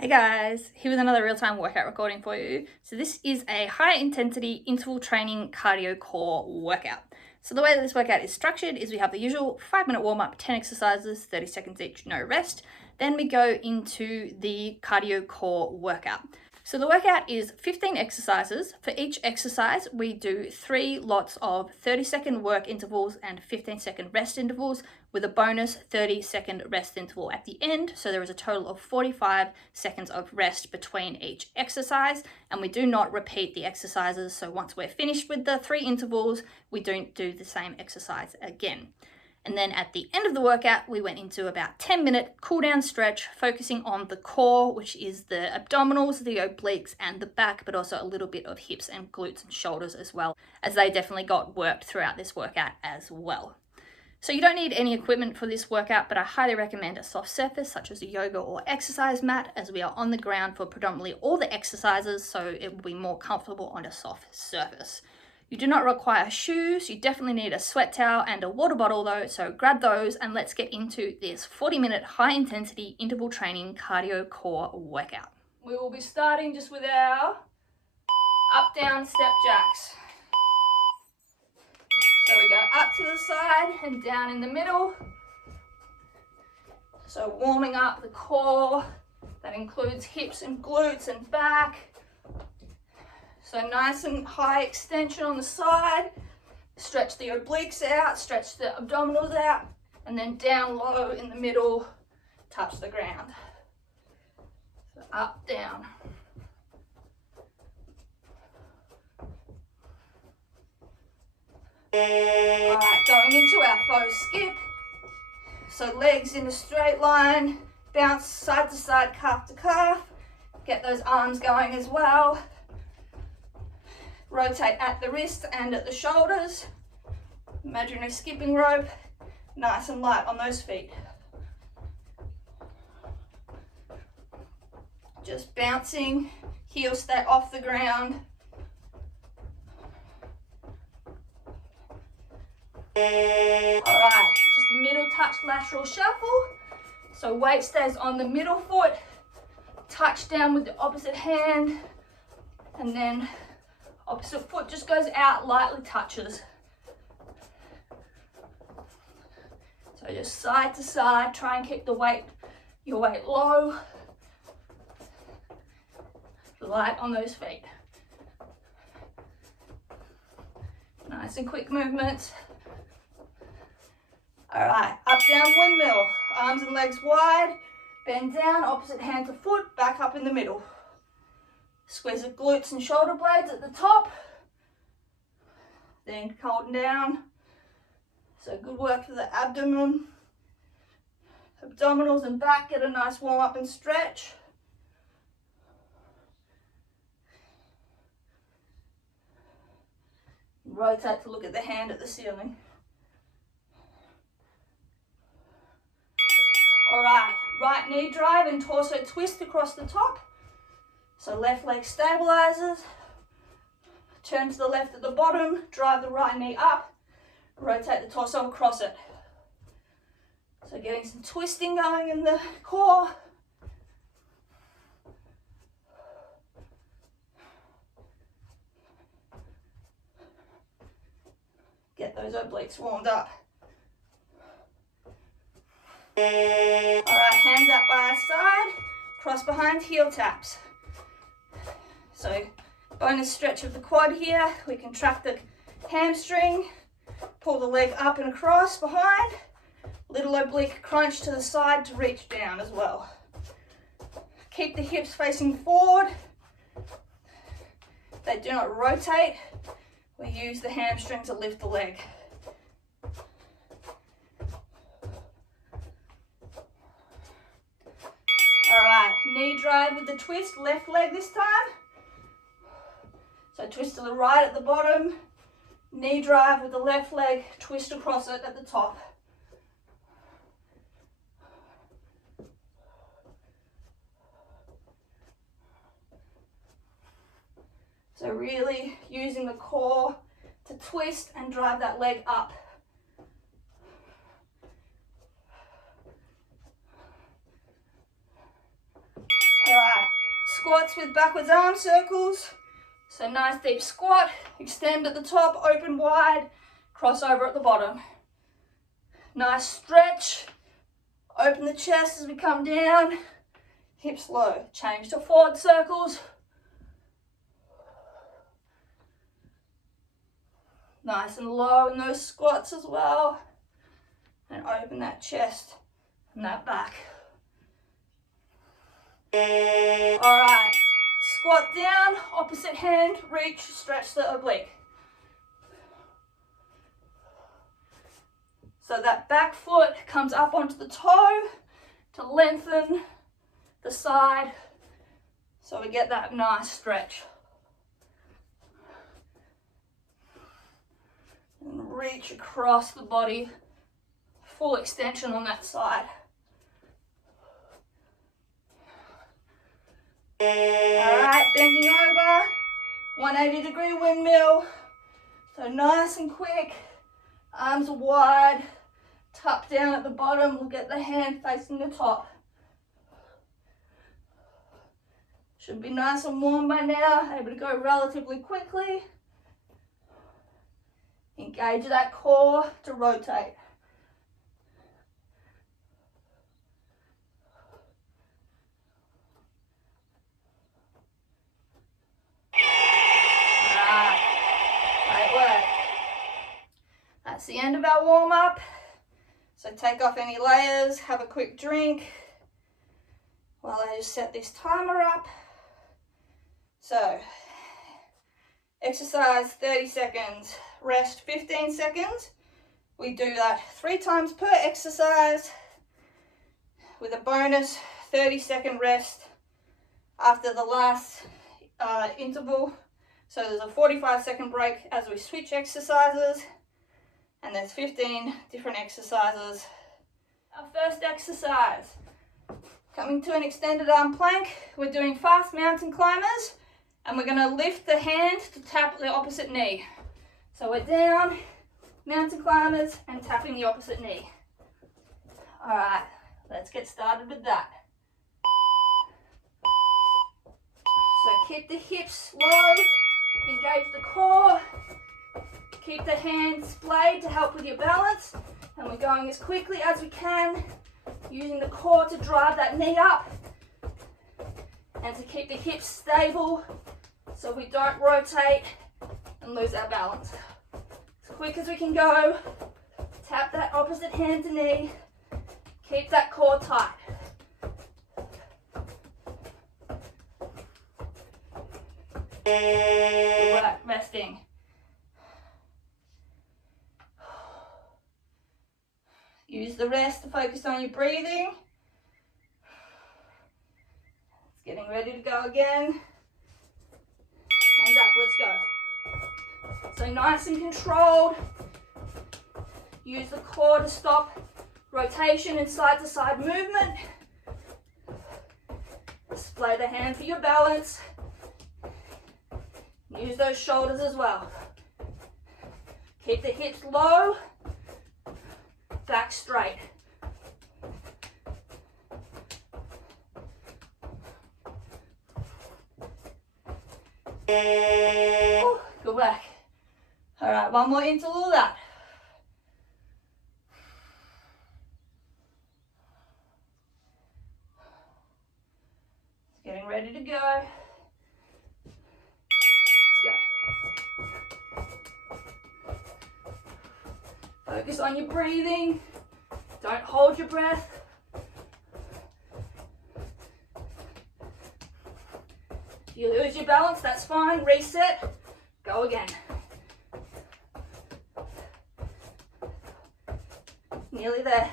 Hey guys, here with another real-time workout recording for you. So this is a high intensity interval training cardio core workout. So the way that this workout is structured is we have the usual 5-minute warm-up, 10 exercises, 30 seconds each, no rest. Then we go into the cardio core workout. So the workout is 15 exercises. For each exercise, we do 3 lots of 30-second work intervals and 15-second rest intervals with a bonus 30-second rest interval at the end. So there is a total of 45 seconds of rest between each exercise, and we do not repeat the exercises. So once we're finished with the 3 intervals, we don't do the same exercise again. And then at the end of the workout, we went into about 10-minute cool down stretch, focusing on the core, which is the abdominals, the obliques, and the back, but also a little bit of hips and glutes and shoulders as well, as they definitely got worked throughout this workout as well. So you don't need any equipment for this workout, but I highly recommend a soft surface such as a yoga or exercise mat, as we are on the ground for predominantly all the exercises, so it will be more comfortable on a soft surface. You do not require shoes. You definitely need a sweat towel and a water bottle though, so grab those and let's get into this 40-minute high intensity interval training cardio core workout. We will be starting just with our up down step jacks. So we go up to the side and down in the middle. So warming up the core, that includes hips and glutes and back. So nice and high extension on the side, stretch the obliques out, stretch the abdominals out, and then down low in the middle, touch the ground. So up, down. All right, going into our faux skip. So legs in a straight line, bounce side to side, calf to calf. Get those arms going as well. Rotate at the wrist and at the shoulders. Imaginary skipping rope, nice and light on those feet. Just bouncing, heels stay off the ground. Alright, just a middle touch lateral shuffle. So weight stays on the middle foot, touch down with the opposite hand, and then opposite foot just goes out, lightly touches. So just side to side, try and keep your weight low, light on those feet. Nice and quick movements. All right, up, down, windmill. Arms and legs wide, bend down, opposite hand to foot, back up in the middle. Squeeze the glutes and shoulder blades at the top, then holding down. So good work for the abdomen, abdominals and back. Get a nice warm up and stretch. Rotate to look at the hand at the ceiling. All right, right knee drive and torso twist across the top. So left leg stabilizes, turn to the left at the bottom, drive the right knee up, rotate the torso across it. So getting some twisting going in the core. Get those obliques warmed up. All right, hands out by our side, cross behind, heel taps. So bonus stretch of the quad here. We contract the hamstring, pull the leg up and across behind, little oblique crunch to the side to reach down as well. Keep the hips facing forward. They do not rotate. We use the hamstring to lift the leg. All right, knee drive with the twist, left leg this time. So twist to the right at the bottom, knee drive with the left leg, twist across it at the top. So really using the core to twist and drive that leg up. All right, squats with backwards arm circles. So nice deep squat, extend at the top, open wide, cross over at the bottom. Nice stretch, open the chest as we come down, hips low. Change to forward circles. Nice and low in those squats as well. And open that chest and that back. All right, squat down, opposite hand, reach, stretch the oblique. So that back foot comes up onto the toe to lengthen the side, so we get that nice stretch. And reach across the body, full extension on that side. Alright, bending over, 180-degree windmill. So nice and quick, arms wide, tuck down at the bottom, look at the hand facing the top. Should be nice and warm by now, able to go relatively quickly. Engage that core to rotate. Alright, great work. That's the end of our warm up. So take off any layers, have a quick drink while I just set this timer up. So, exercise 30 seconds, rest 15 seconds. We do that 3 times per exercise with a bonus 30-second rest after the last interval. So there's a 45-second break as we switch exercises, and there's 15 different exercises. Our first exercise, coming to an extended arm plank. We're doing fast mountain climbers, and we're going to lift the hand to tap the opposite knee. So we're down, mountain climbers, and tapping the opposite knee. All right, let's get started with that. So keep the hips low, engage the core, keep the hands splayed to help with your balance, and we're going as quickly as we can, using the core to drive that knee up and to keep the hips stable so we don't rotate and lose our balance. As quick as we can go, tap that opposite hand to knee, keep that core tight. Good work, resting. Use the rest to focus on your breathing. It's getting ready to go again. Hands up, let's go. So nice and controlled. Use the core to stop rotation and side to side movement. Display the hand for your balance. Use those shoulders as well. Keep the hips low, back straight. Ooh, good work. All right, one more interval of that. It's getting ready to go. Focus on your breathing. Don't hold your breath. If you lose your balance, that's fine. Reset. Go again. Nearly there.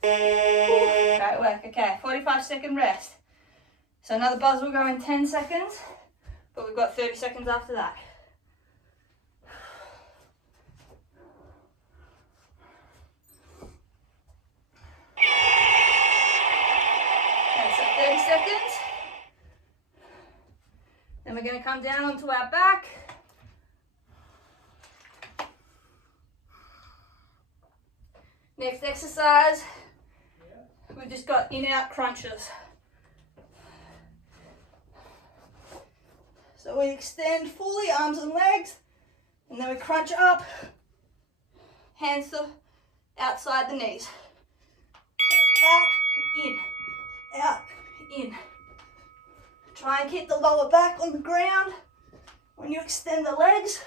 Great work. Okay, 45-second rest. So another buzz will go in 10 seconds, but we've got 30 seconds after that. Okay, so 30 seconds. Then we're going to come down onto our back. Next exercise, we've just got in-out crunches. So we extend fully, arms and legs, and then we crunch up, hands to outside the knees. So out, in. Try and keep the lower back on the ground when you extend the legs.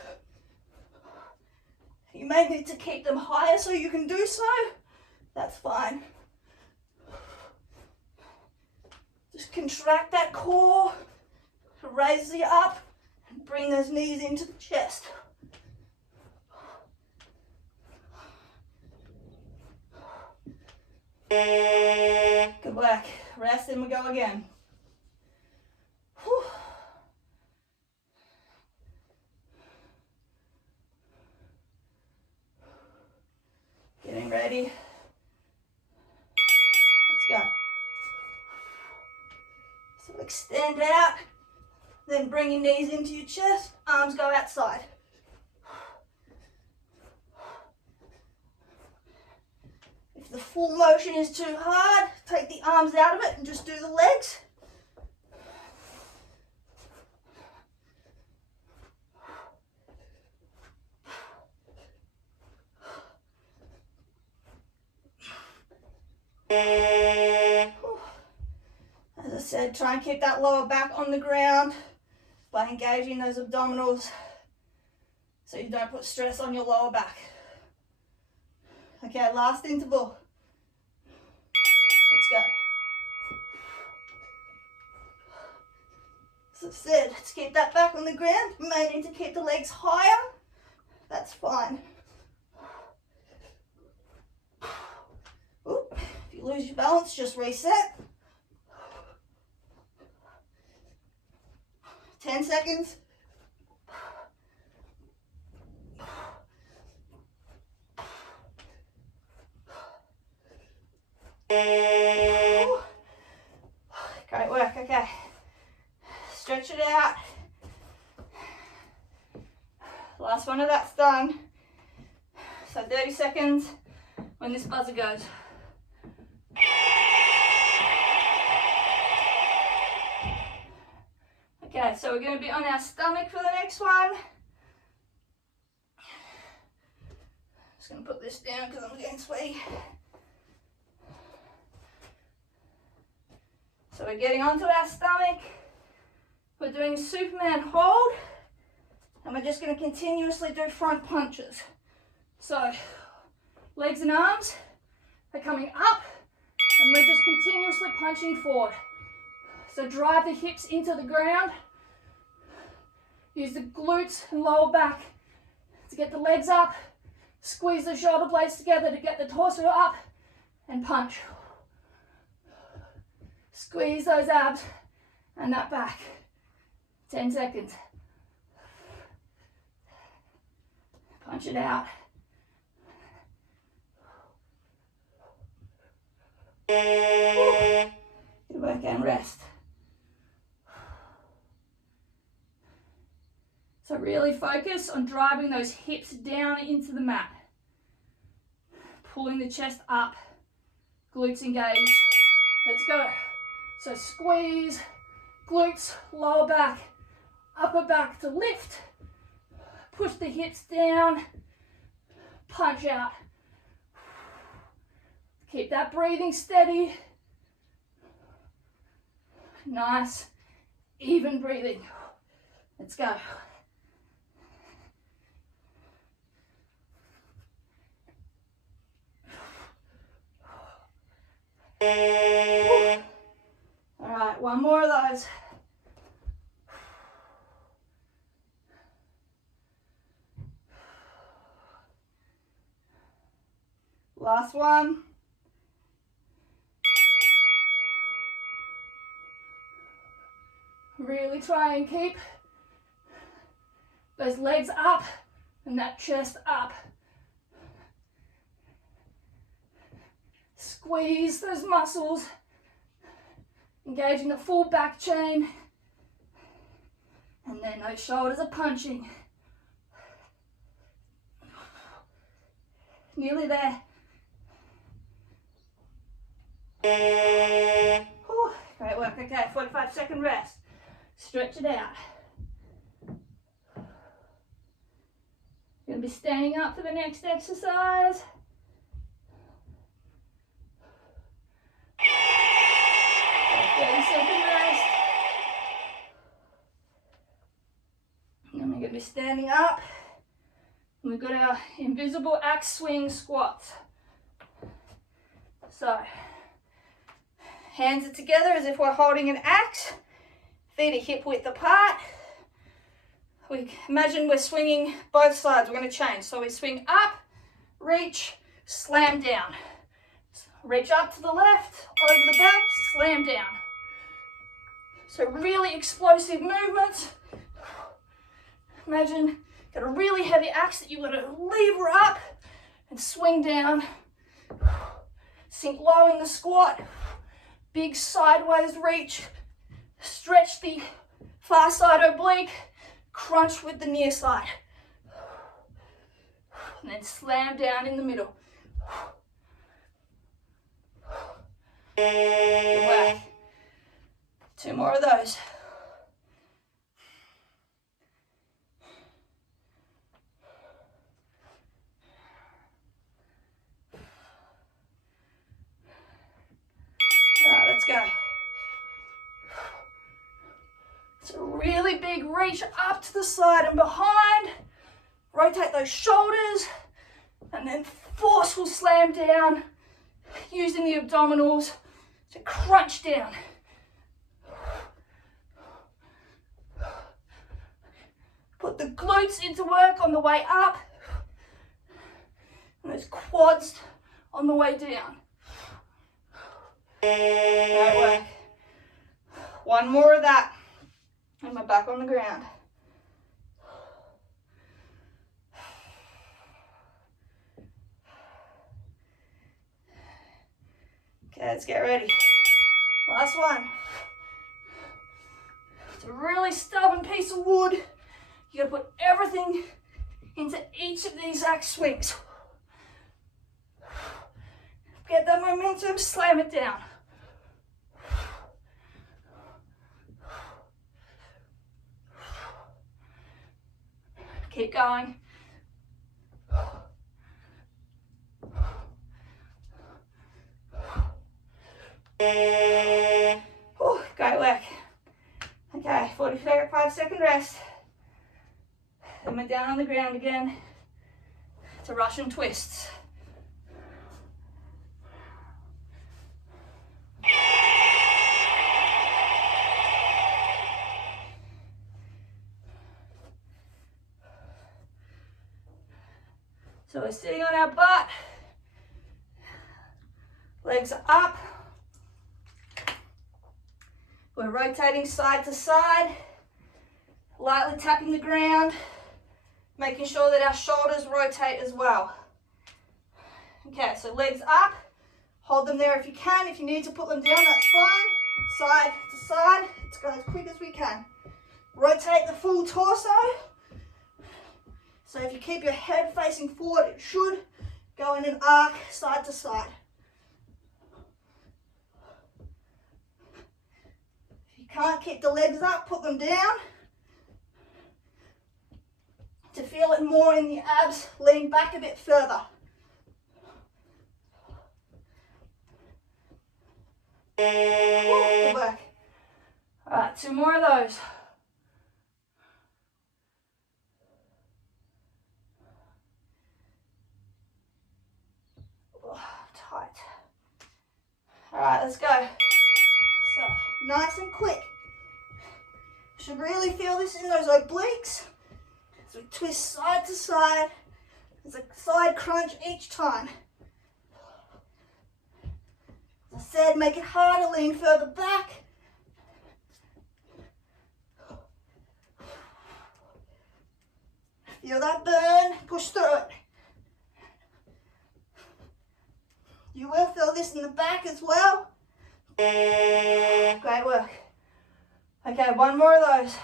You may need to keep them higher so you can do so. That's fine. Just contract that core to raise you up and bring those knees into the chest. Good work. Rest and we go again. Whew. Getting ready. Let's go. So extend out, then bring your knees into your chest, arms go outside. If the full motion is too hard, take the arms out of it and just do the legs. As I said, try and keep that lower back on the ground by engaging those abdominals so you don't put stress on your lower back. Okay, last interval. Let's go. As I said, let's keep that back on the ground. You may need to keep the legs higher. That's fine. Oop. If you lose your balance, just reset. 10 seconds. Great work, okay. Stretch it out. Last one of that's done. So 30 seconds when this buzzer goes. Okay, so we're going to be on our stomach for the next one. Just going to put this down because I'm getting sweaty. So we're getting onto our stomach. We're doing Superman hold. And we're just going to continuously do front punches. So legs and arms are coming up. And we're just continuously punching forward. So drive the hips into the ground. Use the glutes and lower back to get the legs up. Squeeze the shoulder blades together to get the torso up and punch. Squeeze those abs and that back. 10 seconds. Punch it out. Good work and rest. So really focus on driving those hips down into the mat. Pulling the chest up, glutes engaged. Let's go. So squeeze, glutes, lower back, upper back to lift. Push the hips down, punch out. Keep that breathing steady. Nice, even breathing. Let's go. All right, one more of those. Last one. Really try and keep those legs up and that chest up. Squeeze those muscles, engaging the full back chain, and then those shoulders are punching. Nearly there. Whew, great work. Okay, 45-second rest. Stretch it out. You're going to be standing up for the next exercise. So 30-second rest. And then we're going to be standing up. And we've got our invisible axe swing squats. So, hands are together as if we're holding an axe. Feet are hip width apart. We imagine we're swinging both sides. We're going to change. So we swing up, reach, slam down. Reach up to the left, over the back, slam down. So really explosive movements. Imagine got a really heavy axe that you've got to lever up and swing down. Sink low in the squat. Big sideways reach. Stretch the far side oblique. Crunch with the near side. And then slam down in the middle. Good work. 2 more of those. All right, let's go. It's a really big reach up to the side and behind. Rotate those shoulders and then forceful slam down using the abdominals to crunch down. Put the glutes into work on the way up and those quads on the way down. Great work. 1 more of that. And we're back on the ground. Okay, let's get ready. Last one. It's a really stubborn piece of wood. You gotta put everything into each of these axe swings. Get that momentum, slam it down. Keep going. Ooh, great work. Okay, 45-second rest. Then we're down on the ground again to Russian twists. So we're sitting on our butt, legs are up, we're rotating side to side, lightly tapping the ground, making sure that our shoulders rotate as well. Okay, so legs up, hold them there if you can. If you need to put them down, that's fine. Side to side, let's go as quick as we can. Rotate the full torso. So if you keep your head facing forward, it should go in an arc side to side. If you can't keep the legs up, put them down. To feel it more in the abs, lean back a bit further. Good work. All right, 2 more of those. Tight. All right, let's go. So, nice and quick. Should really feel this in those obliques. So we twist side to side. There's a side crunch each time. As I said, make it harder, lean further back. Feel that burn, push through it. You will feel this in the back as well. Great work. Okay, 1 more of those.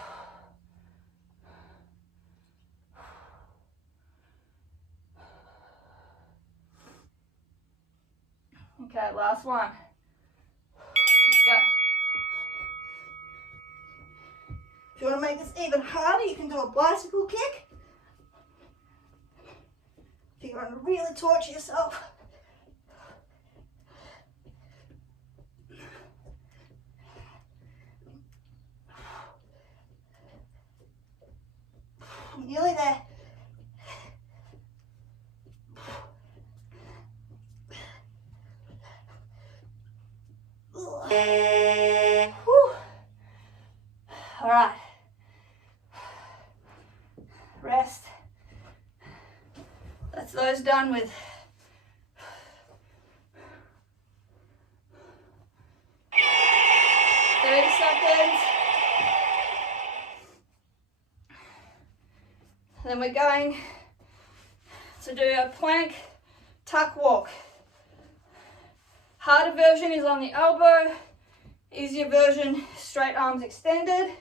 Okay, last one. If you want to make this even harder, you can do a bicycle kick. If you want to really torture yourself. Nearly there. Whew. All right. Rest. That's those done with. Then we're going to do a plank tuck walk. Harder version is on the elbow, easier version, straight arms extended. You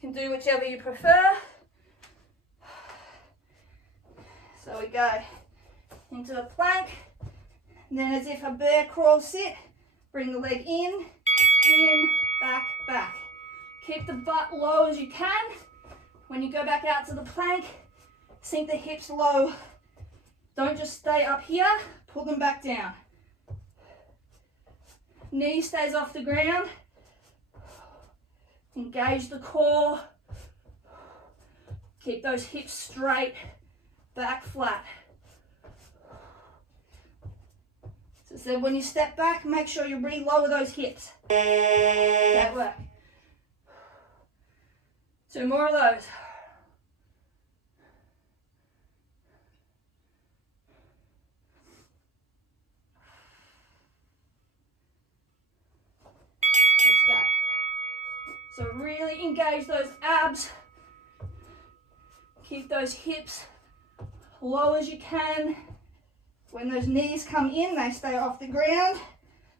can do whichever you prefer. So we go into a plank, and then as if a bear crawl sit, bring the leg in, back, back. Keep the butt low as you can. When you go back out to the plank, sink the hips low. Don't just stay up here, pull them back down. Knee stays off the ground. Engage the core. Keep those hips straight, back flat. So when you step back, make sure you re-lower those hips. That work. 2 more of those. Let's go. So really engage those abs. Keep those hips low as you can. When those knees come in, they stay off the ground.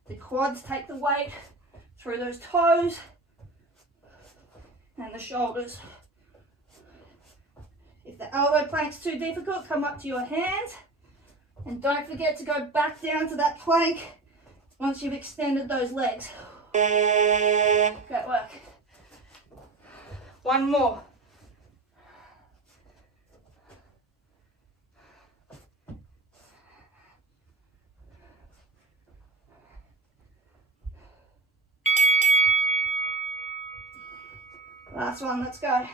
The quads take the weight through those toes and the shoulders. If the elbow plank's too difficult, come up to your hands. And don't forget to go back down to that plank once you've extended those legs. Great work. 1 more. Last one, let's go.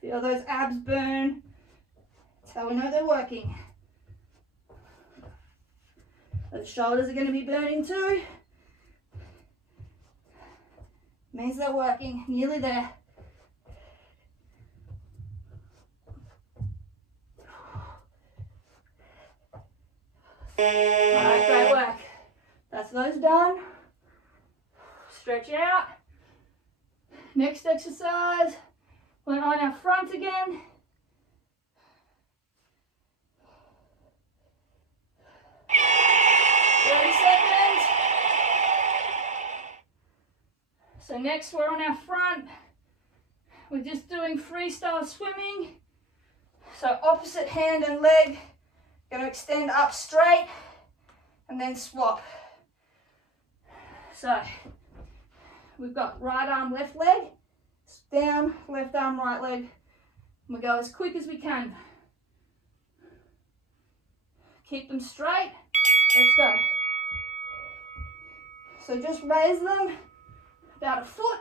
Feel those abs burn. That's how we know they're working. Those shoulders are going to be burning too. Means they're working. Nearly there. Alright, great work. That's those done. Stretch out. Next exercise, we're on our front again. So next we're on our front. We're just doing freestyle swimming. So opposite hand and leg, going to extend up straight and then swap. So we've got right arm, left leg, down, left arm, right leg. We go as quick as we can. Keep them straight. Let's go. So just raise them about a foot.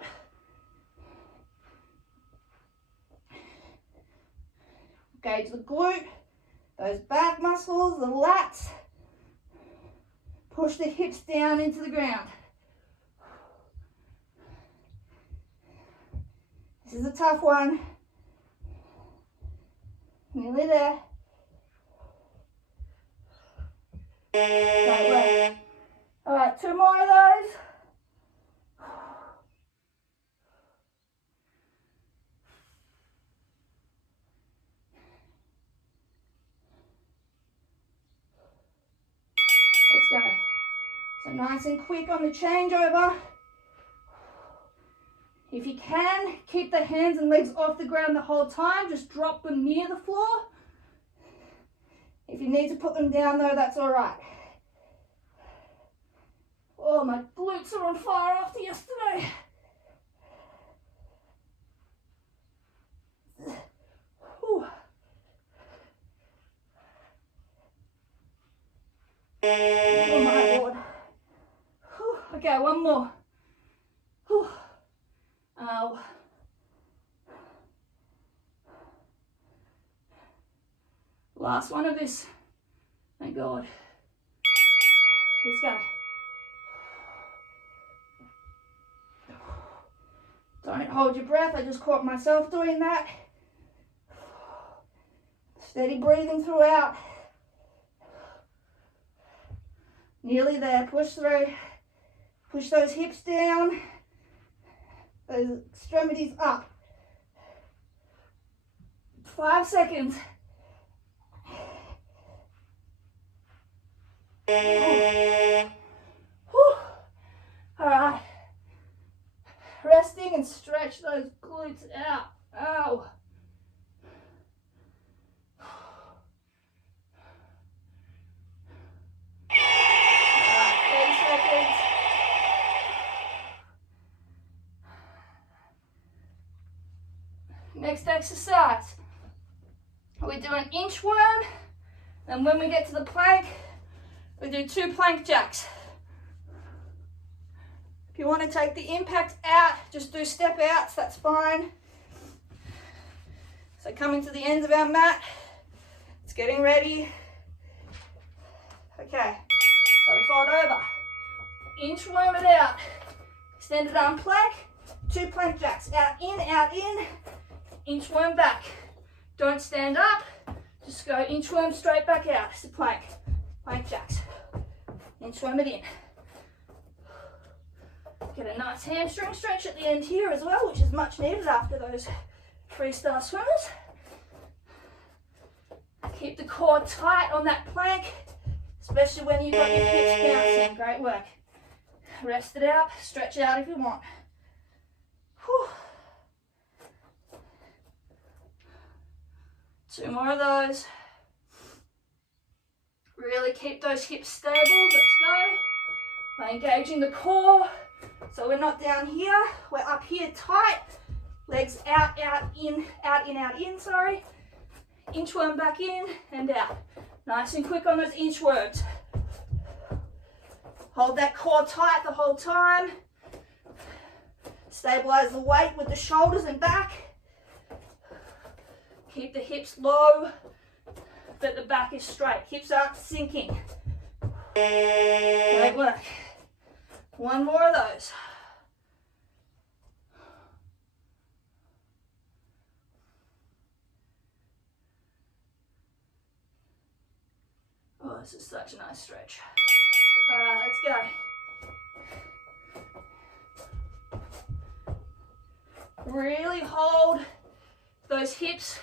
Engage the glute, those back muscles, the lats. Push the hips down into the ground. This is a tough one. Nearly there. Great work. All right, 2 more of those. Let's go. So nice and quick on the changeover. If you can, keep the hands and legs off the ground the whole time. Just drop them near the floor. If you need to put them down though, that's all right. Oh, my glutes are on fire after yesterday. Whew. Oh my Lord. Whew. Okay, one more. Whew. Ow. Last one of this. Thank God. Let's go. Don't hold your breath. I just caught myself doing that. Steady breathing throughout. Nearly there. Push through. Push those hips down. Those extremities up. 5 seconds. Whew. All right. Resting and stretch those glutes out. Ow. 30 seconds. Next exercise. We do an inchworm, and when we get to the plank, we do 2 plank jacks. If you want to take the impact out, just do step outs, that's fine. So coming to the end of our mat, it's getting ready. Okay, so we fold over, inchworm it out, extended arm plank, 2 plank jacks, out in, inchworm back. Don't stand up, just go inchworm straight back out. It's a plank, plank jacks, inchworm it in. Get a nice hamstring stretch at the end here as well, which is much needed after those freestyle swimmers. Keep the core tight on that plank, especially when you've got your hips bouncing. Great work. Rest it out, stretch it out if you want. Whew. 2 more of those. Really keep those hips stable. Let's go. By engaging the core. So we're not down here, we're up here tight. Legs out, in, sorry. Inchworm back in and out. Nice and quick on those inchworms. Hold that core tight the whole time. Stabilize the weight with the shoulders and back. Keep the hips low, but the back is straight. Hips aren't sinking. Great work. 1 more of those. Oh, this is such a nice stretch. All right, let's go. Really hold those hips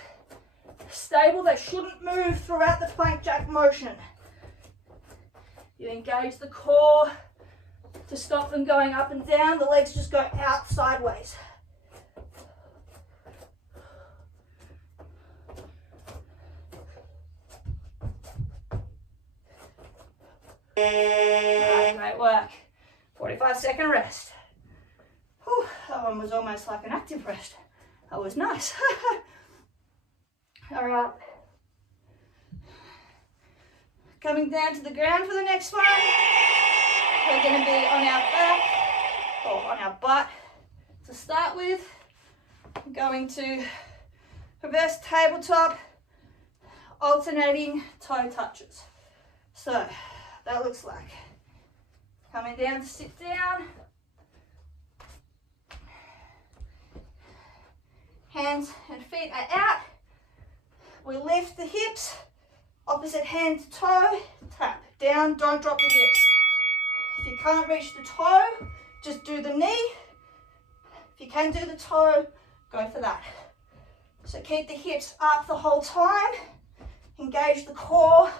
stable. They shouldn't move throughout the plank jack motion. You engage the core to stop them going up and down. The legs just go out sideways. Right, great work. 45-second rest. Whew, that one was almost like an active rest. That was nice. All right. Coming down to the ground for the next one. We're going to be on our back, or on our butt to start with. I'm going to reverse tabletop, alternating toe touches. So that looks like coming down to sit down. Hands and feet are out. We lift the hips, opposite hand to toe, tap down, don't drop the hips. If you can't reach the toe, just do the knee. If you can do the toe, go for that. So keep the hips up the whole time. Engage the core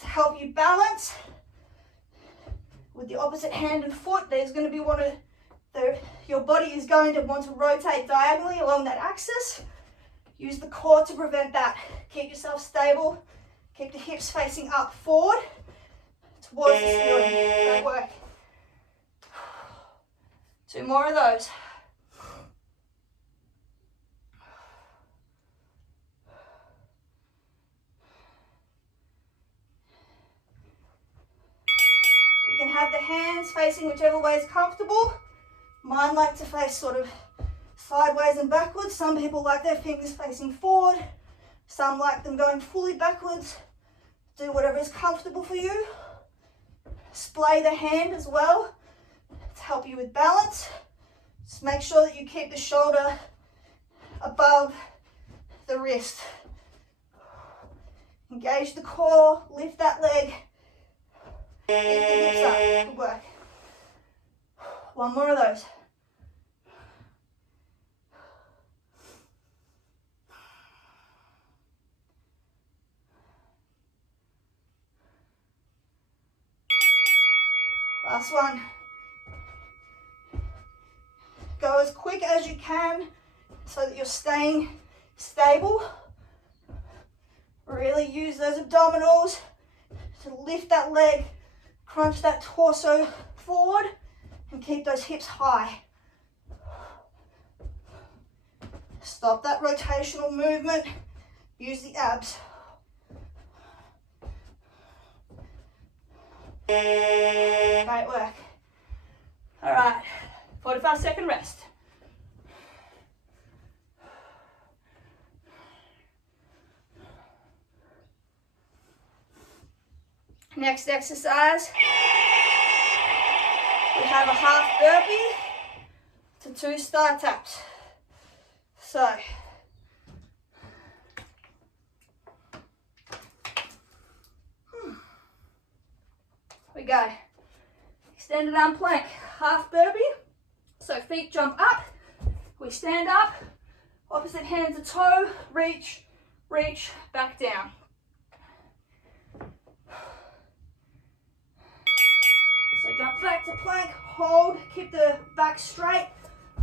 to help you balance. With the opposite hand and foot, there's going to be your body is going to want to rotate diagonally along that axis. Use the core to prevent that. Keep yourself stable. Keep the hips facing up forward towards the ceiling. Great work. 2 more of those. You can have the hands facing whichever way is comfortable. Mine like to face sort of sideways and backwards. Some people like their fingers facing forward. Some like them going fully backwards. Do whatever is comfortable for you. Splay the hand as well to help you with balance. Just make sure that you keep the shoulder above the wrist. Engage the core, lift that leg. Lift the hips up. Good work. 1 more of those. Last one. Go as quick as you can so that you're staying stable. Really use those abdominals to lift that leg, crunch that torso forward, and keep those hips high. Stop that rotational movement. Use the abs. Great work. All right, 45-second rest. Next exercise, we have a half burpee to 2 star taps. So, we go. Extended arm plank, half burpee. So feet jump up, we stand up, opposite hand to toe, reach, reach, back down. So jump back to plank, hold, keep the back straight,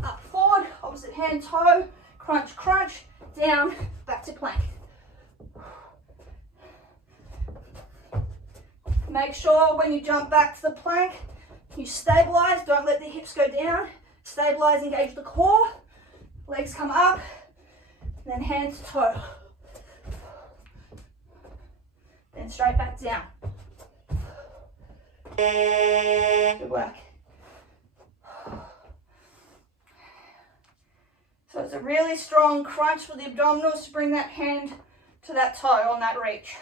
up forward, opposite hand, toe, crunch, crunch, down, back to plank. Make sure when you jump back to the plank, you stabilize, don't let the hips go down. Stabilize, engage the core, legs come up, then hand to toe. Then straight back down. Good work. So it's a really strong crunch for the abdominals to bring that hand to that toe on that reach.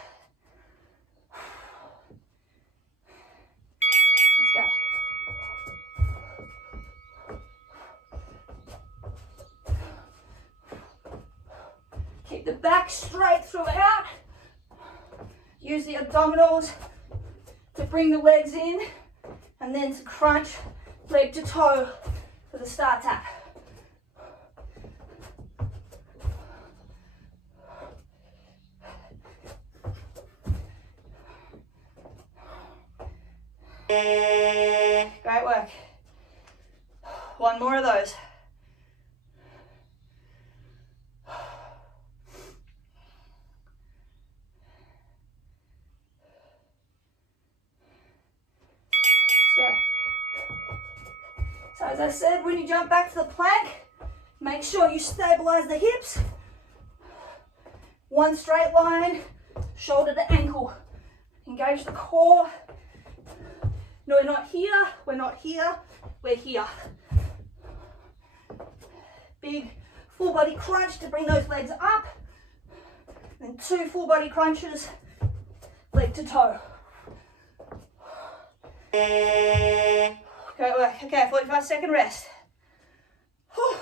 Keep the back straight throughout. Use the abdominals to bring the legs in and then to crunch leg to toe for the start tap. Great work. 1 more of those. So as I said, when you jump back to the plank, make sure you stabilize the hips. 1 straight line, shoulder to ankle. Engage the core. No, we're not here, we're not here, we're here. Big full body crunch to bring those legs up. Then 2 full body crunches, leg to toe. Great work. Okay, 45-second rest. Whew.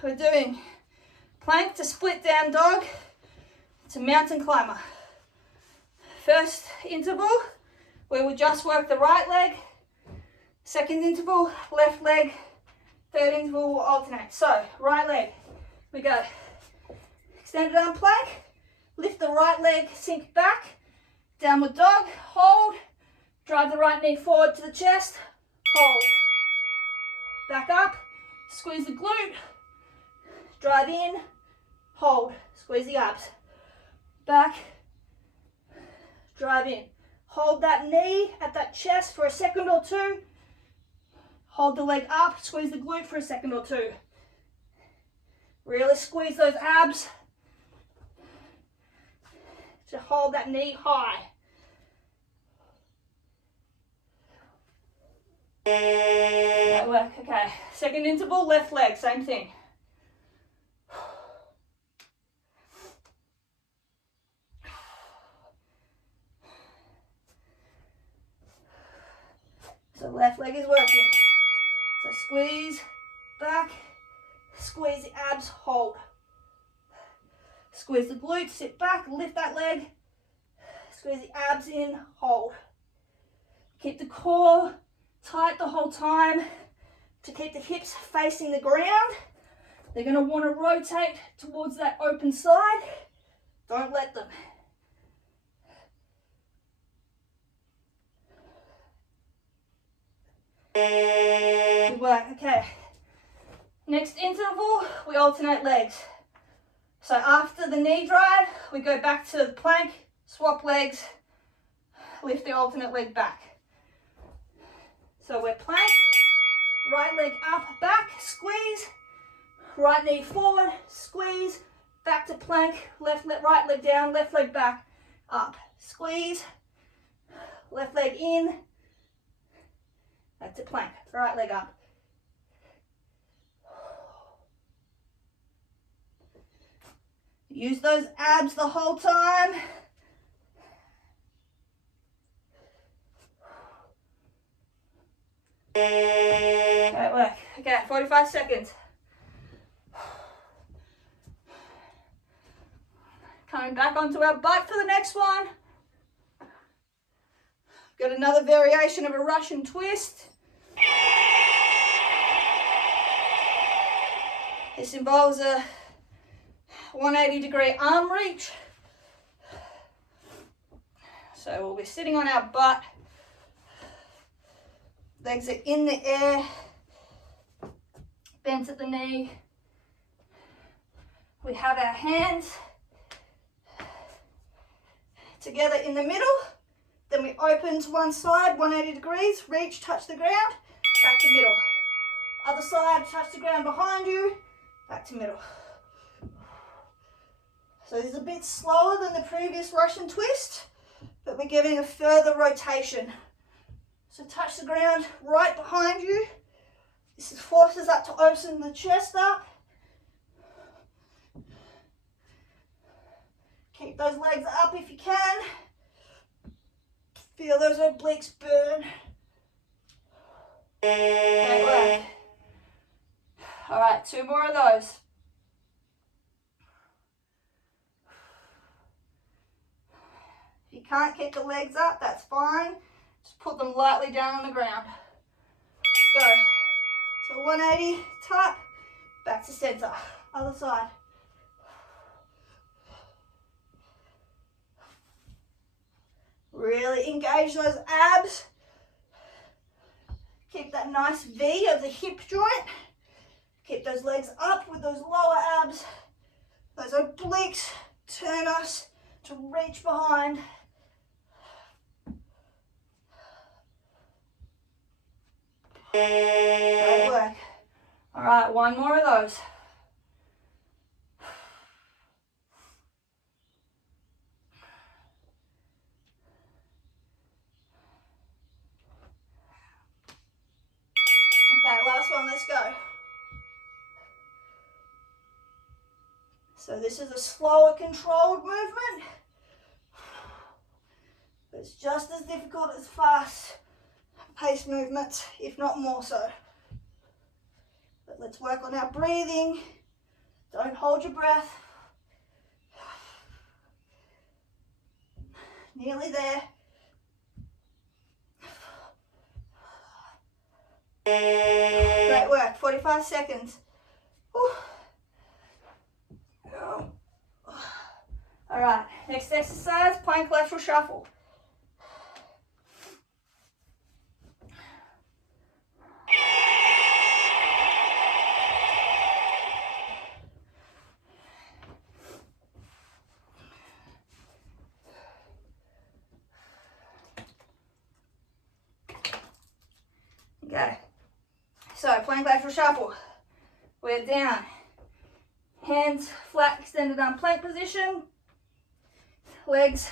We're doing plank to split down dog to mountain climber. First interval, we will just work the right leg. Second interval, left leg. Third interval will alternate. So, right leg, we go. Extended arm plank, lift the right leg, sink back, downward dog, hold, drive the right knee forward to the chest, hold. Back up, Squeeze the glute. Drive in, hold, squeeze the abs. Back, drive in. Hold that knee at that chest for a second or two. Hold the leg up, squeeze the glute for a second or two. Really squeeze those abs to hold that knee high. That work, okay. Second interval, left leg, same thing. So left leg is working. So squeeze, back, squeeze the abs, hold. Squeeze the glutes, sit back, lift that leg. Squeeze the abs in, hold. Keep the core tight the whole time to keep the hips facing the ground. They're going to want to rotate towards that open side. Don't let them. Good work, okay. Next interval, we alternate legs. So after the knee drive, we go back to the plank, swap legs, lift the alternate leg back. So we're plank, right leg up, back, squeeze, right knee forward, squeeze, back to plank, right leg down, left leg back, up, squeeze, left leg in, back to plank, right leg up. Use those abs the whole time. Great work. Okay, 45 seconds. Coming back onto our butt for the next one. Got another variation of a Russian twist. This involves a 180-degree arm reach. So we'll be sitting on our butt. Legs are in the air, bent at the knee. We have our hands together in the middle. Then we open to one side, 180 degrees, reach, touch the ground, back to middle. Other side, touch the ground behind you, back to middle. So this is a bit slower than the previous Russian twist, but we're giving a further rotation. So touch the ground right behind you. This forces us to open the chest up. Keep those legs up if you can. Feel those obliques burn. Great work. All right, 2 more of those. If you can't keep the legs up, that's fine. Just put them lightly down on the ground. Let's go. So 180, tap, back to center. Other side. Really engage those abs. Keep that nice V of the hip joint. Keep those legs up with those lower abs. Those obliques turn us to reach behind. Great work. All right, 1 more of those. Okay, last one, let's go. So this is a slower controlled movement. It's just as difficult as fast paced movements, if not more so. But let's work on our breathing. Don't hold your breath. Nearly there. Great work, 45 seconds. Whew. All right, next exercise, plank lateral shuffle. plank lateral shuffle. We're down. Hands flat, extended arm plank position. Legs,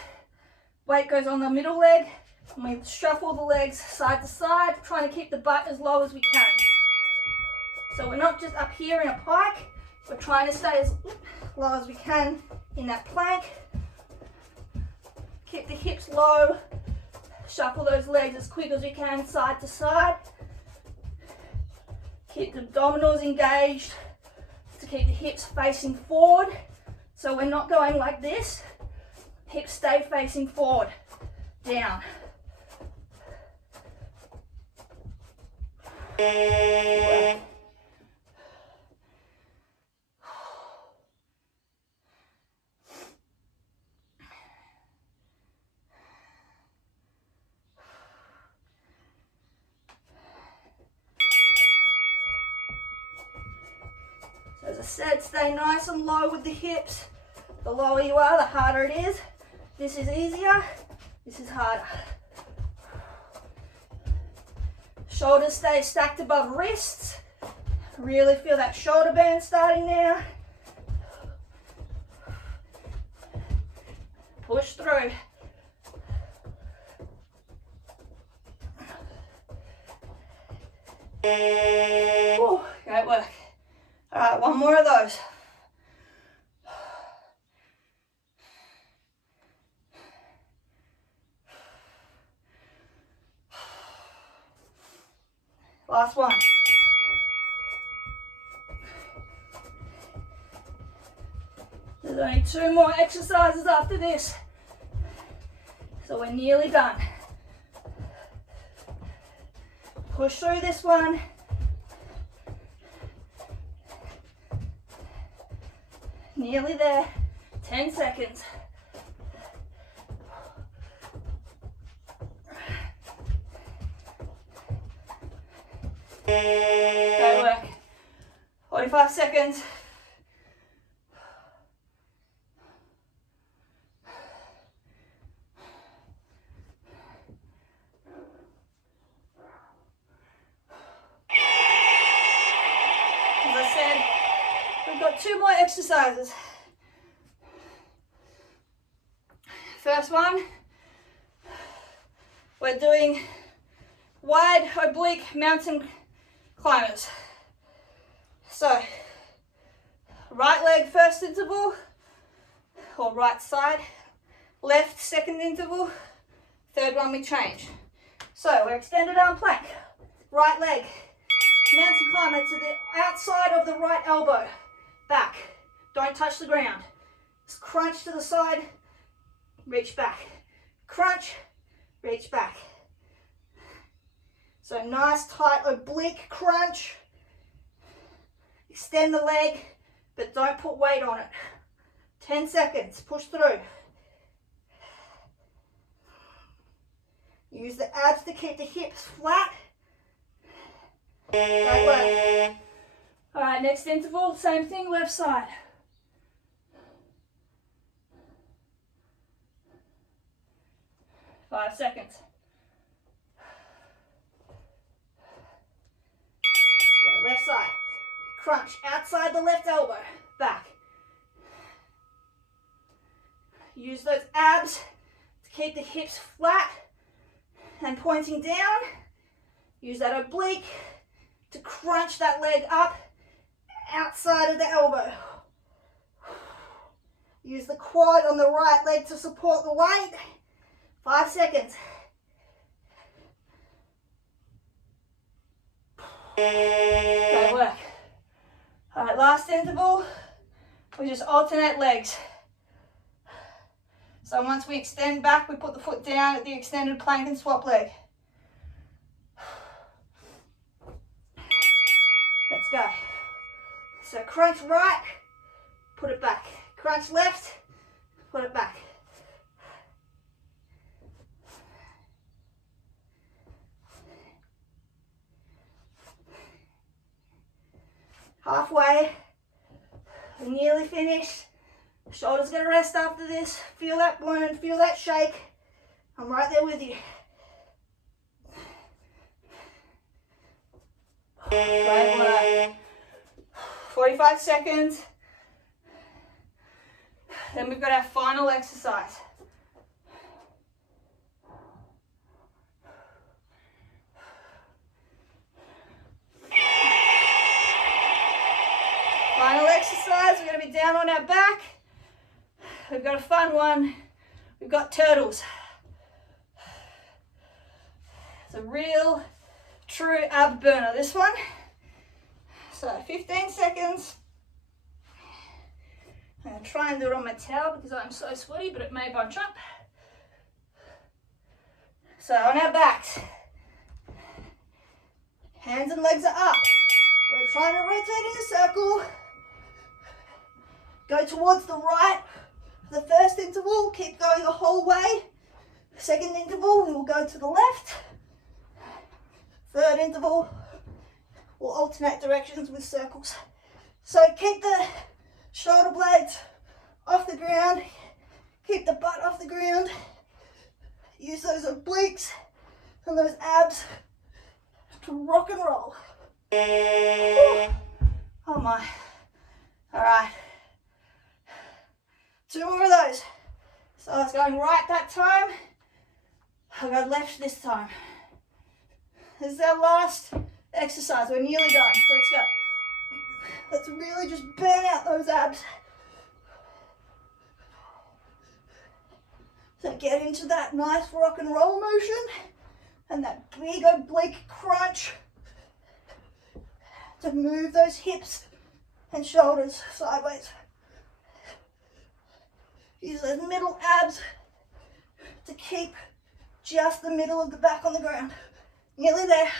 weight goes on the middle leg. And we shuffle the legs side to side, trying to keep the butt as low as we can. So we're not just up here in a pike, we're trying to stay as low as we can in that plank. Keep the hips low, shuffle those legs as quick as we can side to side. Keep the abdominals engaged to keep the hips facing forward. So we're not going like this, hips stay facing forward, down. So as I said, stay nice and low with the hips. The lower you are, the harder it is. This is easier, this is harder. Shoulders stay stacked above wrists. Really feel that shoulder band starting now. Push through. Ooh, great work. All right, one more of those. Last one. There's only 2 more exercises after this. So we're nearly done. Push through this one. Nearly there. 10 seconds. Great work. 45 seconds. As I said, we've got 2 more exercises. First one, we're doing wide oblique mountain climbers. So, right leg first interval, or right side, left second interval, third one we change. So we're extended arm plank, right leg, mountain climber to the outside of the right elbow, back, don't touch the ground. Just crunch to the side, reach back, crunch, reach back. So nice tight oblique crunch. Extend the leg, but don't put weight on it. 10 seconds, push through. Use the abs to keep the hips flat. Great work. All right, next interval, same thing, left side. Five seconds. Left side, crunch outside the left elbow, back. Use those abs to keep the hips flat and pointing down. Use that oblique to crunch that leg up outside of the elbow. Use the quad on the right leg to support the weight. 5 seconds. Great work. All right, last interval, we just alternate legs. So once we extend back, we put the foot down at the extended plank and swap leg. Let's go. So crunch right, put it back. Crunch left, put it back. Halfway, we're nearly finished. Shoulders gonna rest after this. Feel that burn, feel that shake. I'm right there with you. Great work. 45 seconds. Then we've got our final exercise. Final exercise, we're going to be down on our back. We've got a fun one. We've got turtles. It's a real, true ab burner, this one. So 15 seconds. I'm going to try and do it on my towel because I'm so sweaty, but it may bunch up. So on our backs, hands and legs are up. We're trying to rotate in a circle. Go towards the right. The first interval, keep going the whole way. Second interval, we will go to the left. Third interval, we'll alternate directions with circles. So keep the shoulder blades off the ground. Keep the butt off the ground. Use those obliques and those abs to rock and roll. Oh my. All right. 2 more of those. So I was going right that time. I'll go left this time. This is our last exercise. We're nearly done. Let's go. Let's really just burn out those abs. So get into that nice rock and roll motion and that big oblique crunch to move those hips and shoulders sideways. Use those middle abs to keep just the middle of the back on the ground. Nearly there.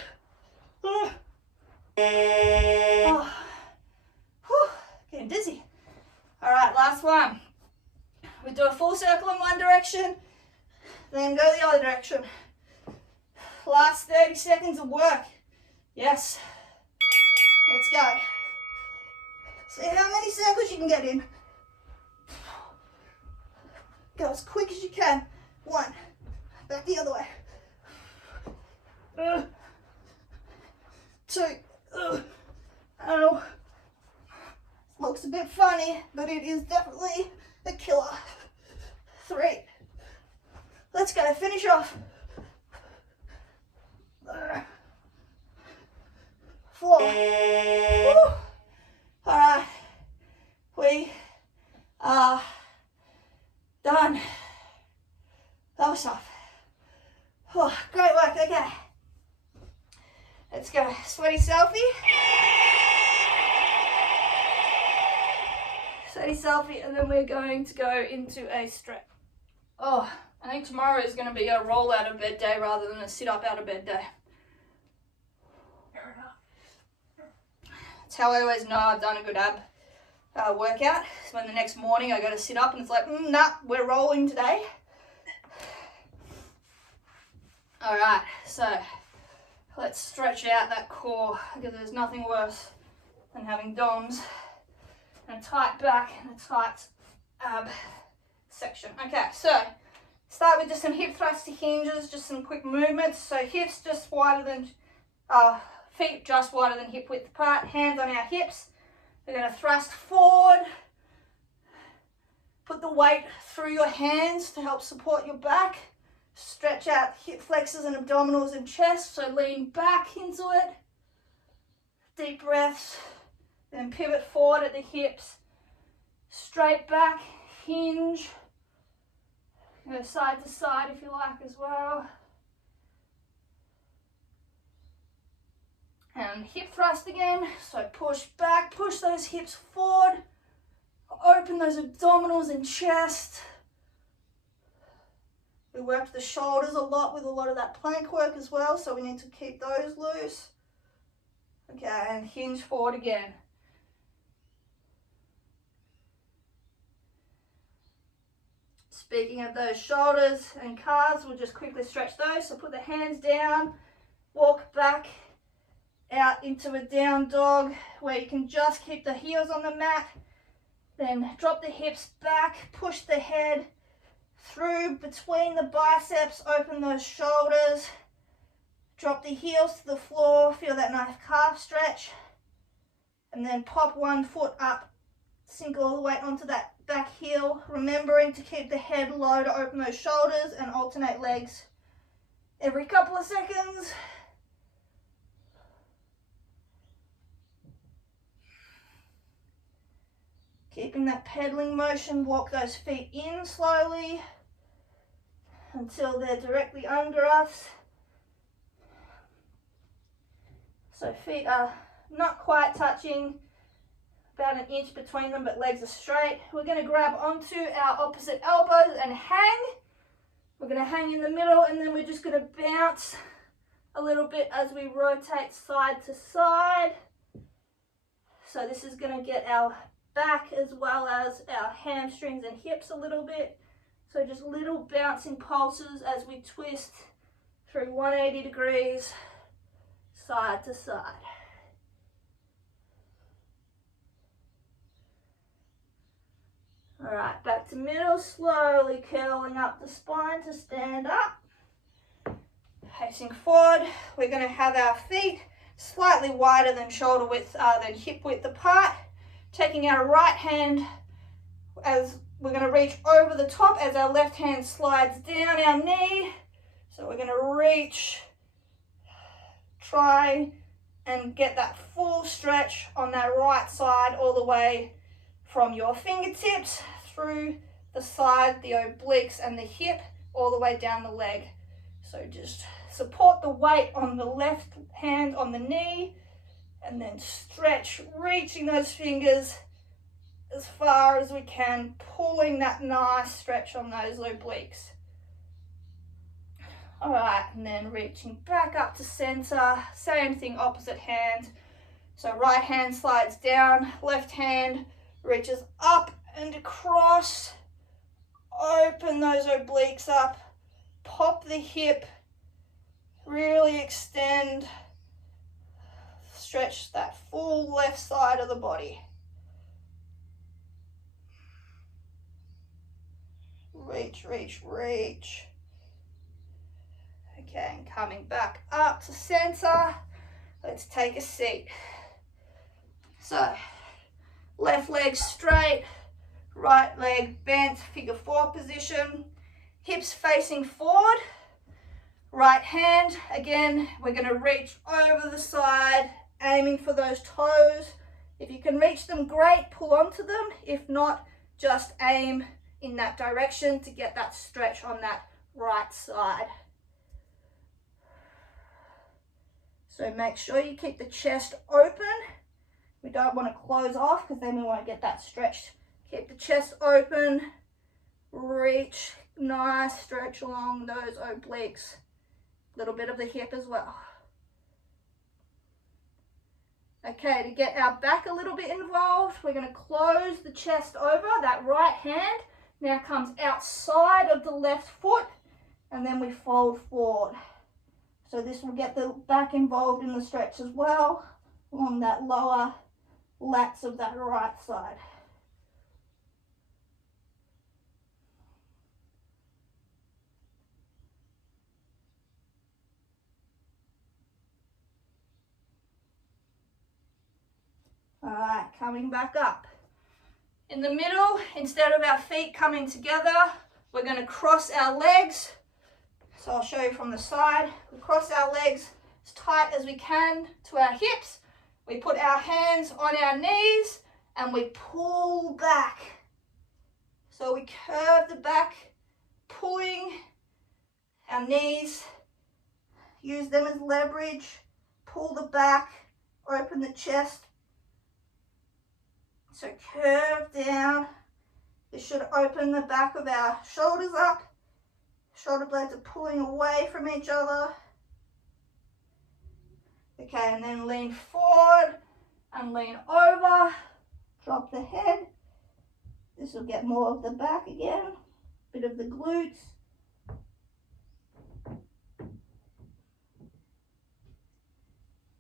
Oh. Whew. Getting dizzy. All right, last one. We do a full circle in one direction, then go the other direction. Last 30 seconds of work. Yes. Let's go. See how many circles you can get in. Go as quick as you can. 1. Back the other way. 2. I know. Looks a bit funny, but it is definitely a killer. 3. Let's go. Finish off. 4. Woo. All right. We are done. That was tough. Oh, great work. Okay. Let's go. Sweaty selfie. Sweaty selfie, and then we're going to go into a stretch. Oh, I think tomorrow is going to be a roll out of bed day rather than a sit up out of bed day. That's how I always know I've done a good ab workout. So when the next morning I go to sit up and it's like, nah, we're rolling today. All right, so let's stretch out that core because there's nothing worse than having DOMs and a tight back and a tight ab section. Okay, so start with just some hip thrusts to hinges, just some quick movements. So hips just wider than, feet just wider than hip width apart, hands on our hips. We're going to thrust forward. Put the weight through your hands to help support your back. Stretch out hip flexors and abdominals and chest, so lean back into it. Deep breaths. Then pivot forward at the hips. Straight back, hinge. Go side to side if you like as well. And hip thrust again, so push back, push those hips forward. Open those abdominals and chest. We worked the shoulders a lot with a lot of that plank work as well, so we need to keep those loose. Okay, and hinge forward again. Speaking of those shoulders and calves, we'll just quickly stretch those. So put the hands down, walk back out into a down dog where you can just keep the heels on the mat. Then drop the hips back, push the head through between the biceps, open those shoulders. Drop the heels to the floor, feel that nice calf stretch, and then pop one foot up, sink all the way onto that back heel, remembering to keep the head low to open those shoulders and alternate legs every couple of seconds. Keeping that pedaling motion, walk those feet in slowly until they're directly under us. So feet are not quite touching, about an inch between them, but legs are straight. We're going to grab onto our opposite elbows and hang. We're going to hang in the middle, and then we're just going to bounce a little bit as we rotate side to side. So this is going to get our back as well as our hamstrings and hips a little bit. So just little bouncing pulses as we twist through 180 degrees, side to side. All right, back to middle, slowly curling up the spine to stand up. Facing forward, we're going to have our feet slightly wider than shoulder width, than hip width apart. Taking our right hand, as we're going to reach over the top as our left hand slides down our knee. So we're going to reach, try and get that full stretch on that right side all the way from your fingertips through the side, the obliques and the hip, all the way down the leg. So just support the weight on the left hand on the knee and then stretch, reaching those fingers as far as we can, pulling that nice stretch on those obliques. All right, and then reaching back up to center, same thing, opposite hand. So right hand slides down, left hand reaches up and across, open those obliques up, pop the hip, really extend, stretch that full left side of the body. Reach, reach, reach. Okay, and coming back up to center, let's take a seat. So, left leg straight, right leg bent, figure four position, hips facing forward, right hand, again, we're going to reach over the side, aiming for those toes. If you can reach them, great, pull onto them. If not, just aim in that direction to get that stretch on that right side. So make sure you keep the chest open. We don't want to close off because then we won't get that stretch. Keep the chest open, reach, nice stretch along those obliques. A little bit of the hip as well. Okay, to get our back a little bit involved, we're going to close the chest over. That right hand now comes outside of the left foot, and then we fold forward. So this will get the back involved in the stretch as well, along that lower lats of that right side. All right, coming back up. In the middle, instead of our feet coming together, we're going to cross our legs. So I'll show you from the side. We cross our legs as tight as we can to our hips. We put our hands on our knees and we pull back. So we curve the back, pulling our knees, use them as leverage, pull the back, open the chest. So curve down. This should open the back of our shoulders up. Shoulder blades are pulling away from each other. Okay, and then lean forward and lean over. Drop the head. This will get more of the back again. Bit of the glutes.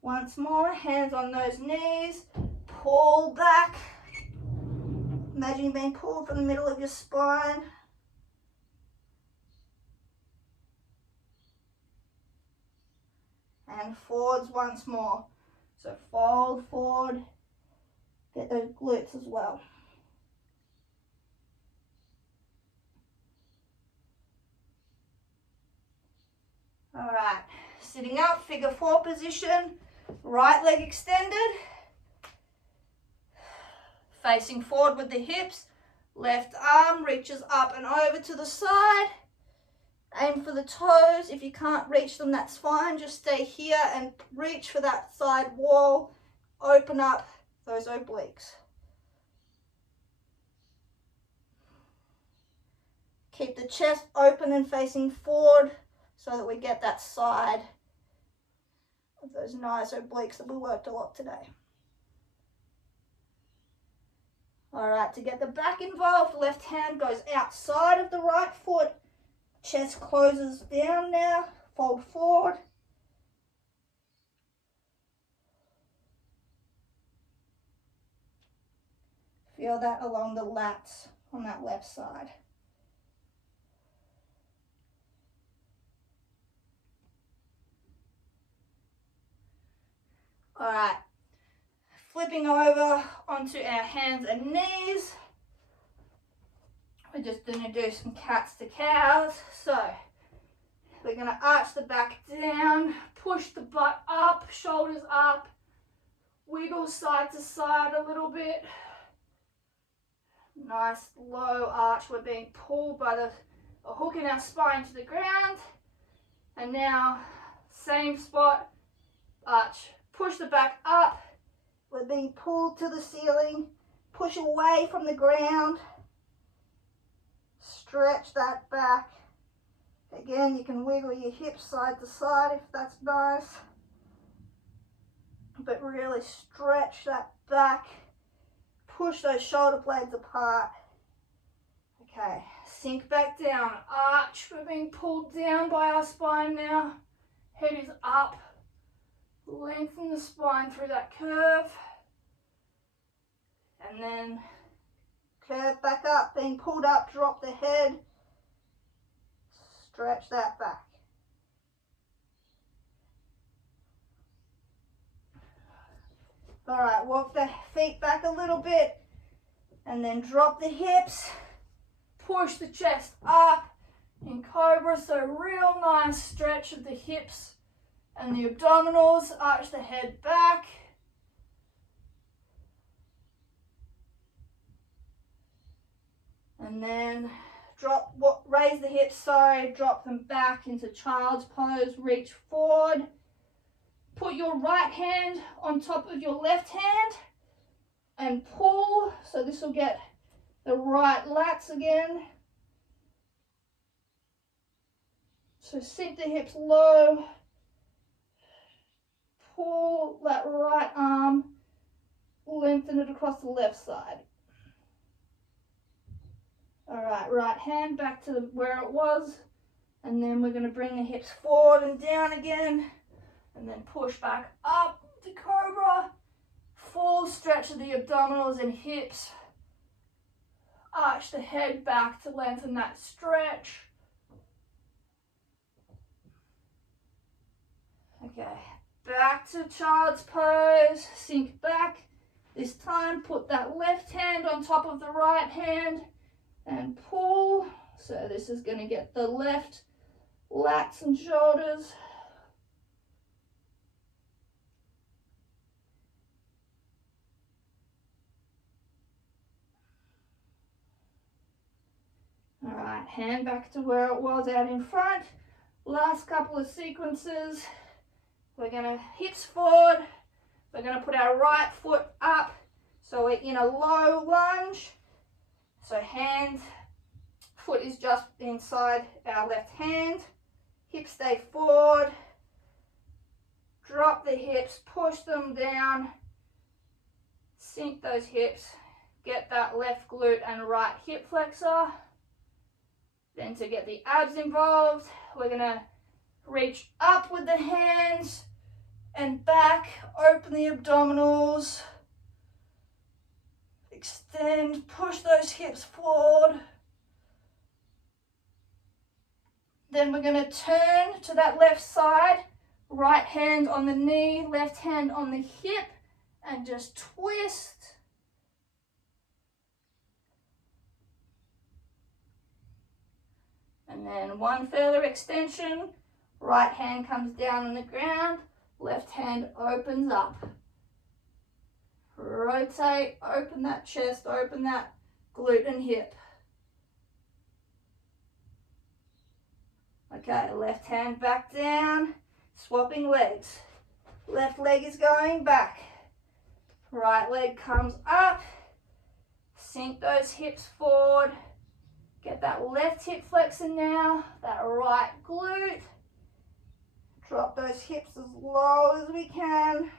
Once more, hands on those knees. Pull back. Imagine being pulled from the middle of your spine. and forwards once more. So fold forward, get those glutes as well. All right, sitting up, figure 4 position, right leg extended, facing forward with the hips, left arm reaches up and over to the side. Aim for the toes. If you can't reach them, that's fine. Just stay here and reach for that side wall. Open up those obliques. Keep the chest open and facing forward so that we get that side of those nice obliques that we worked a lot today. All right, to get the back involved, left hand goes outside of the right foot. Chest closes down now, fold forward. Feel that along the lats on that left side. All right, flipping over onto our hands and knees. We're just going to do some cats to cows. So we're going to arch the back down, push the butt up, shoulders up, wiggle side to side a little bit. Nice low arch. We're being pulled by a hook in our spine to the ground. And now, same spot, arch. Push the back up. We're being pulled to the ceiling. Push away from the ground. Stretch that back. Again, you can wiggle your hips side to side if that's nice. But really stretch that back. Push those shoulder blades apart. Okay, sink back down. Arch. We're being pulled down by our spine now. Head is up. Lengthen the spine through that curve. And then curve back up, being pulled up, drop the head. Stretch that back. All right, walk the feet back a little bit and then drop the hips. Push the chest up in cobra, so real nice stretch of the hips and the abdominals. Arch the head back. And then raise the hips, drop them back into child's pose, reach forward. Put your right hand on top of your left hand and pull. So this will get the right lats again. So sink the hips low. Pull that right arm, lengthen it across the left side. All right, right hand back to where it was. And then we're going to bring the hips forward and down again. And then push back up to cobra. Full stretch of the abdominals and hips. Arch the head back to lengthen that stretch. Okay, back to child's pose. Sink back. This time put that left hand on top of the right hand and pull. So this is going to get the left lats and shoulders. All right, hand back to where it was out in front. Last couple of sequences. We're going to hips forward. We're going to put our right foot up. So we're in a low lunge. So foot is just inside our left hand. Hips stay forward. Drop the hips, push them down. Sink those hips. Get that left glute and right hip flexor. Then to get the abs involved, we're going to reach up with the hands and back, open the abdominals, extend, push those hips forward. Then we're going to turn to that left side, Right hand on the knee, left hand on the hip, and just twist. And then one further extension. Right hand comes down on the ground, left hand opens up. Rotate, open that chest, open that glute and hip. Okay, left hand back down, swapping legs. Left leg is going back. Right leg comes up. Sink those hips forward. Get that left hip flexor now, that right glute. Drop those hips as low as we can.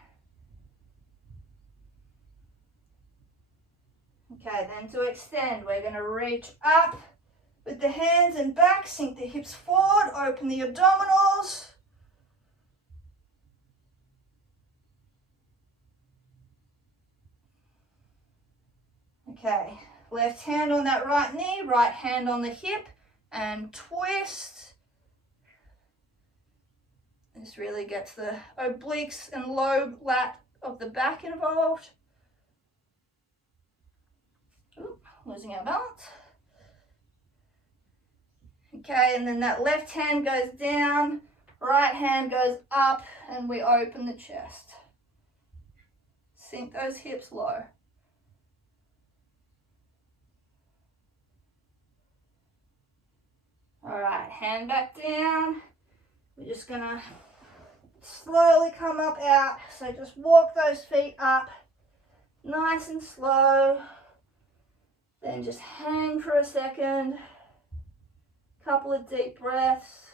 Okay, then to extend, we're going to reach up with the hands and back, sink the hips forward, open the abdominals. Okay, left hand on that right knee, right hand on the hip, and twist. This really gets the obliques and low lat of the back involved. Ooh, losing our balance. Okay, and then that left hand goes down, right hand goes up, and we open the chest. Sink those hips low. All right, hand back down. We're just gonna slowly come up out. So just walk those feet up, nice and slow. Then just hang for a second. Couple of deep breaths.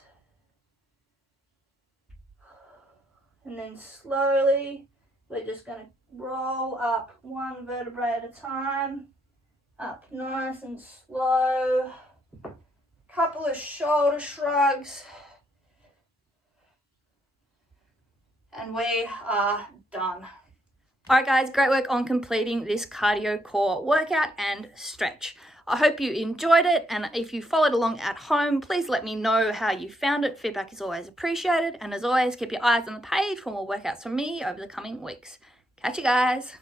And then slowly, we're just gonna roll up one vertebrae at a time. Up nice and slow. Couple of shoulder shrugs. And we are done. All right, guys, great work on completing this cardio core workout and stretch. I hope you enjoyed it, and if you followed along at home, please let me know how you found it. Feedback is always appreciated, and as always, keep your eyes on the page for more workouts from me over the coming weeks. Catch you guys.